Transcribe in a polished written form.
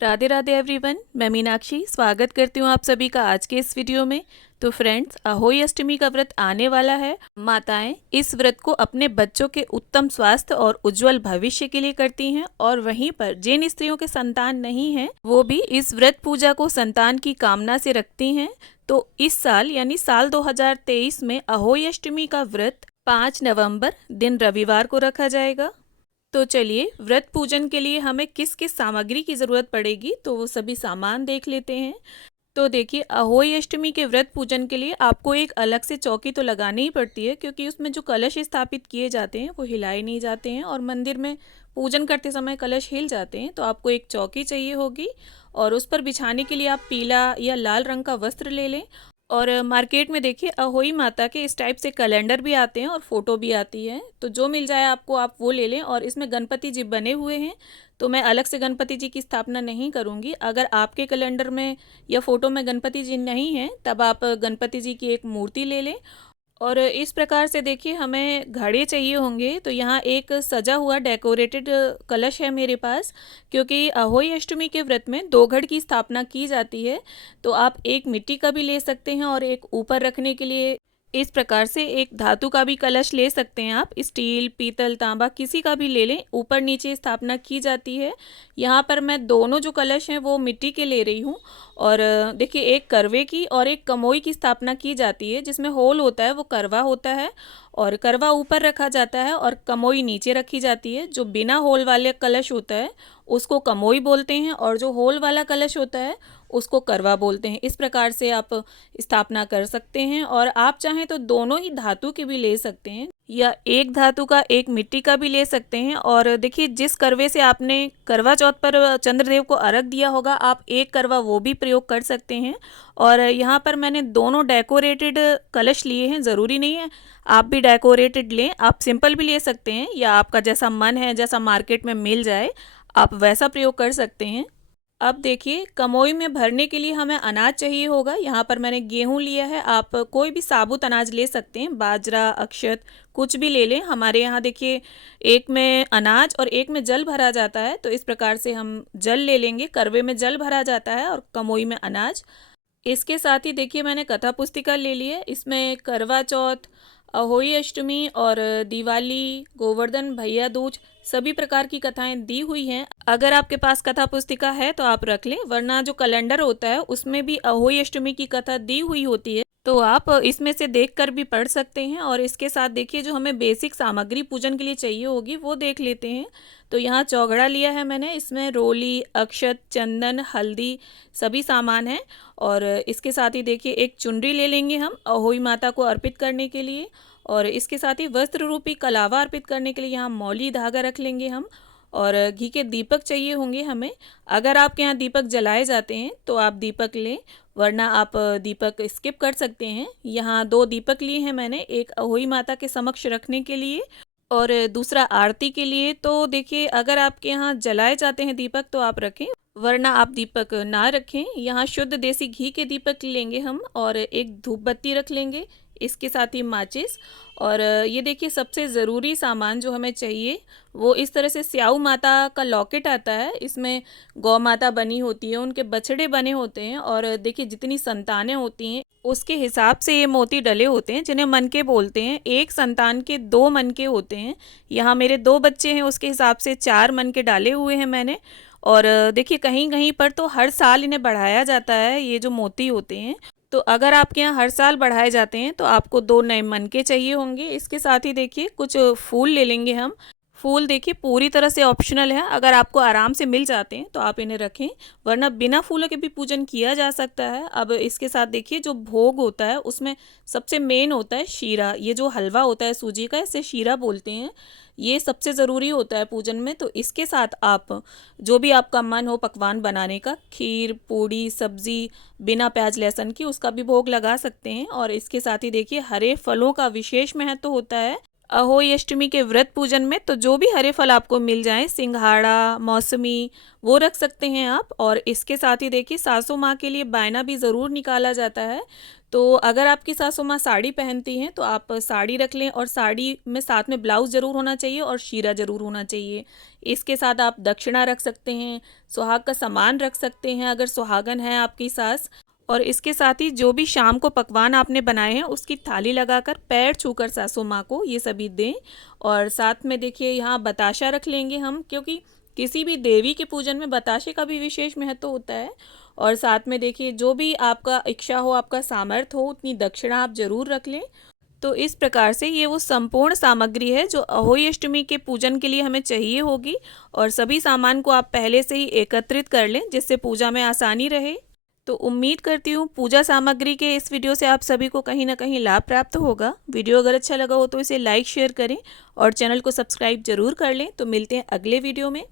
Radhe Radhe everyone, मैं मीनाक्षी स्वागत करती हूँ आप सभी का आज के इस वीडियो में। तो फ्रेंड्स, अहोई अष्टमी का व्रत आने वाला है। माताएं इस व्रत को अपने बच्चों के उत्तम स्वास्थ्य और उज्जवल भविष्य के लिए करती हैं, और वहीं पर जिन स्त्रियों के संतान नहीं हैं वो भी इस व्रत पूजा को संतान की कामना से रखती हैं। तो इस साल यानी साल 2023 में अहोई अष्टमी का व्रत 5 नवंबर दिन रविवार को रखा जाएगा। तो चलिए, व्रत पूजन के लिए हमें किस किस सामग्री की ज़रूरत पड़ेगी तो वो सभी सामान देख लेते हैं। तो देखिए, अहोई अष्टमी के व्रत पूजन के लिए आपको एक अलग से चौकी तो लगानी ही पड़ती है, क्योंकि उसमें जो कलश स्थापित किए जाते हैं वो हिलाए नहीं जाते हैं, और मंदिर में पूजन करते समय कलश हिल जाते हैं। तो आपको एक चौकी चाहिए होगी, और उस पर बिछाने के लिए आप पीला या लाल रंग का वस्त्र ले लें। और मार्केट में देखिए, अहोई माता के इस टाइप से कैलेंडर भी आते हैं और फ़ोटो भी आती है, तो जो मिल जाए आपको आप वो ले लें। और इसमें गणपति जी बने हुए हैं, तो मैं अलग से गणपति जी की स्थापना नहीं करूँगी। अगर आपके कैलेंडर में या फ़ोटो में गणपति जी नहीं हैं, तब आप गणपति जी की एक मूर्ति ले लें। और इस प्रकार से देखिए, हमें घड़े चाहिए होंगे। तो यहाँ एक सजा हुआ डेकोरेटेड कलश है मेरे पास, क्योंकि अहोई अष्टमी के व्रत में 2 घड़ की स्थापना की जाती है। तो आप एक मिट्टी का भी ले सकते हैं, और एक ऊपर रखने के लिए इस प्रकार से एक धातु का भी कलश ले सकते हैं। आप स्टील, पीतल, तांबा किसी का भी ले लें, ऊपर नीचे स्थापना की जाती है। यहाँ पर मैं दोनों जो कलश हैं वो मिट्टी के ले रही हूँ। और देखिए, एक करवे की और एक कमोई की स्थापना की जाती है। जिसमें होल होता है वो करवा होता है, और करवा ऊपर रखा जाता है और कमोई नीचे रखी जाती है। जो बिना होल वाले कलश होता है उसको कमोई बोलते हैं, और जो होल वाला कलश होता है उसको करवा बोलते हैं। इस प्रकार से आप स्थापना कर सकते हैं, और आप चाहें तो दोनों ही धातु के भी ले सकते हैं, या एक धातु का एक मिट्टी का भी ले सकते हैं। और देखिए, जिस करवे से आपने करवा चौथ पर चंद्रदेव को अर्घ दिया होगा, आप एक करवा वो भी प्रयोग कर सकते हैं। और यहाँ पर मैंने दोनों डेकोरेटेड कलश लिए हैं। ज़रूरी नहीं है आप भी डेकोरेटेड लें, आप सिंपल भी ले सकते हैं, या आपका जैसा मन है, जैसा मार्केट में मिल जाए आप वैसा प्रयोग कर सकते हैं। अब देखिए, कमोई में भरने के लिए हमें अनाज चाहिए होगा। यहाँ पर मैंने गेहूं लिया है, आप कोई भी साबुत अनाज ले सकते हैं, बाजरा, अक्षत कुछ भी ले लें। हमारे यहाँ देखिए, एक में अनाज और एक में जल भरा जाता है, तो इस प्रकार से हम जल ले लेंगे। करवे में जल भरा जाता है और कमोई में अनाज। इसके साथ ही देखिए, मैंने कथा पुस्तिका ले ली है। इसमें करवा चौथ, अहोई अष्टमी और दिवाली, गोवर्धन भैया दूज सभी प्रकार की कथाएं दी हुई हैं। अगर आपके पास कथा पुस्तिका है तो आप रख लें, वरना जो कैलेंडर होता है उसमें भी अहोई अष्टमी की कथा दी हुई होती है, तो आप इसमें से देखकर भी पढ़ सकते हैं। और इसके साथ देखिए, जो हमें बेसिक सामग्री पूजन के लिए चाहिए होगी वो देख लेते हैं। तो यहाँ चौघड़ा लिया है मैंने, इसमें रोली, अक्षत, चंदन, हल्दी सभी सामान हैं। और इसके साथ ही देखिए, एक चुनरी ले लेंगे हम अहोई माता को अर्पित करने के लिए। और इसके साथ ही वस्त्र रूपी कलावा अर्पित करने के लिए यहाँ मौली धागा रख लेंगे हम। और घी के दीपक चाहिए होंगे हमें। अगर आपके यहाँ दीपक जलाए जाते हैं तो आप दीपक लें, वरना आप दीपक स्किप कर सकते हैं। यहाँ 2 दीपक लिए हैं मैंने, एक अहोई माता के समक्ष रखने के लिए और दूसरा आरती के लिए। तो देखिए, अगर आपके यहाँ जलाए जाते हैं दीपक तो आप रखें, वरना आप दीपक ना रखें। यहाँ शुद्ध देसी घी के दीपक लेंगे हम, और एक धूप बत्ती रख लेंगे, इसके साथ ही माचिस। और ये देखिए, सबसे ज़रूरी सामान जो हमें चाहिए वो इस तरह से स्याऊ माता का लॉकेट आता है। इसमें गौ माता बनी होती है, उनके बछड़े बने होते हैं, और देखिए जितनी संतानें होती हैं उसके हिसाब से ये मोती डले होते हैं, जिन्हें मनके बोलते हैं। एक संतान के 2 मनके होते हैं। यहाँ मेरे 2 बच्चे हैं, उसके हिसाब से 4 मनके डाले हुए हैं मैंने। और देखिए, कहीं कहीं पर तो हर साल इन्हें बढ़ाया जाता है, ये जो मोती होते हैं। तो अगर आपके यहाँ हर साल बढ़ाए जाते हैं तो आपको 2 नए मनके चाहिए होंगे। इसके साथ ही देखिए, कुछ फूल ले लेंगे हम। फूल देखिए पूरी तरह से ऑप्शनल है, अगर आपको आराम से मिल जाते हैं तो आप इन्हें रखें, वरना बिना फूलों के भी पूजन किया जा सकता है। अब इसके साथ देखिए, जो भोग होता है उसमें सबसे मेन होता है शीरा। ये जो हलवा होता है सूजी का, इसे शीरा बोलते हैं। ये सबसे ज़रूरी होता है पूजन में। तो इसके साथ आप जो भी आपका मन हो पकवान बनाने का, खीर, पूड़ी, सब्जी बिना प्याज लहसुन की, उसका भी भोग लगा सकते हैं। और इसके साथ ही देखिए, हरे फलों का विशेष महत्व होता है। अहोई अष्टमी के व्रत पूजन में तो जो भी हरे फल आपको मिल जाएं, सिंघाड़ा, मौसमी, वो रख सकते हैं आप। और इसके साथ ही देखिए सासू माँ के लिए बायना भी ज़रूर निकाला जाता है। तो अगर आपकी सासू माँ साड़ी पहनती हैं तो आप साड़ी रख लें, और साड़ी में साथ में ब्लाउज़ ज़रूर होना चाहिए और शीरा ज़रूर होना चाहिए। इसके साथ आप दक्षिणा रख सकते हैं, सुहाग का सामान रख सकते हैं अगर सुहागन है आपकी सास। और इसके साथ ही जो भी शाम को पकवान आपने बनाए हैं उसकी थाली लगाकर पैर छूकर सासू माँ को ये सभी दें। और साथ में देखिए यहाँ बताशा रख लेंगे हम, क्योंकि किसी भी देवी के पूजन में बताशे का भी विशेष महत्व होता है। और साथ में देखिए जो भी आपका इच्छा हो, आपका सामर्थ्य हो, उतनी दक्षिणा आप जरूर रख लें। तो इस प्रकार से ये वो संपूर्ण सामग्री है जो अहोई अष्टमी के पूजन के लिए हमें चाहिए होगी। और सभी सामान को आप पहले से ही एकत्रित कर लें जिससे पूजा में आसानी रहे। तो उम्मीद करती हूँ पूजा सामग्री के इस वीडियो से आप सभी को कहीं ना कहीं लाभ प्राप्त होगा। वीडियो अगर अच्छा लगा हो तो इसे लाइक शेयर करें और चैनल को सब्सक्राइब जरूर कर लें। तो मिलते हैं अगले वीडियो में।